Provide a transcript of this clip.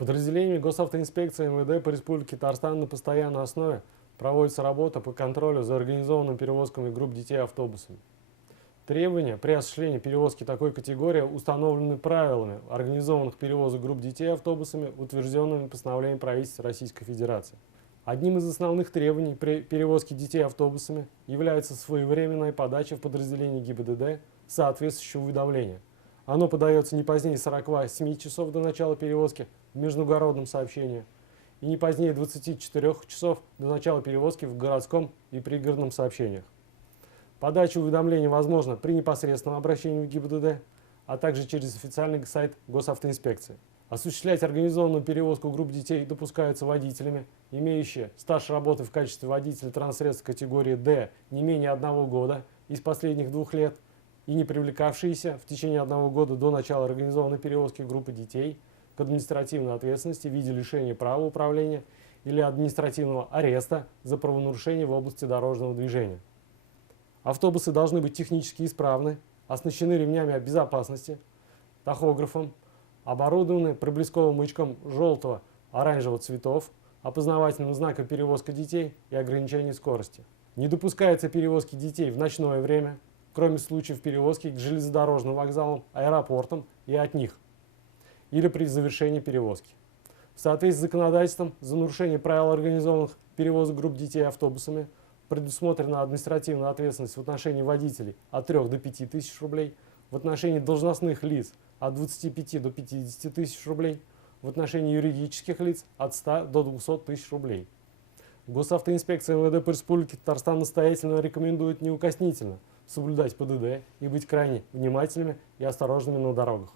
Подразделениями госавтоинспекции МВД по Республике Татарстан на постоянной основе проводится работа по контролю за организованными перевозками групп детей автобусами. Требования при осуществлении перевозки такой категории установлены правилами организованных перевозок групп детей автобусами, утвержденными постановлением правительства Российской Федерации. Одним из основных требований при перевозке детей автобусами является своевременная подача в подразделение ГИБДД соответствующего уведомления. Оно подается не позднее 48 часов до начала перевозки в междугородном сообщении и не позднее 24 часов до начала перевозки в городском и пригородном сообщениях. Подача уведомлений возможна при непосредственном обращении в ГИБДД, а также через официальный сайт госавтоинспекции. Осуществлять организованную перевозку групп детей допускаются водителями, имеющие стаж работы в качестве водителя транссредств категории D не менее 1 года из последних 2 лет и не привлекавшиеся в течение 1 года до начала организованной перевозки группы детей к административной ответственности в виде лишения права управления или административного ареста за правонарушение в области дорожного движения. Автобусы должны быть технически исправны, оснащены ремнями безопасности, тахографом, оборудованы проблесковым маячком желтого, оранжевого цветов, опознавательным знаком перевозка детей и ограничение скорости. Не допускается перевозки детей в ночное время, кроме случаев перевозки к железнодорожным вокзалам, аэропортам и от них, или при завершении перевозки. В соответствии с законодательством, за нарушение правил организованных перевозок групп детей автобусами предусмотрена административная ответственность в отношении водителей от 3 до 5 тысяч рублей, в отношении должностных лиц от 25 до 50 тысяч рублей, в отношении юридических лиц от 100 до 200 тысяч рублей. Госавтоинспекция МВД по Республике Татарстан настоятельно рекомендует неукоснительно соблюдать ПДД и быть крайне внимательными и осторожными на дорогах.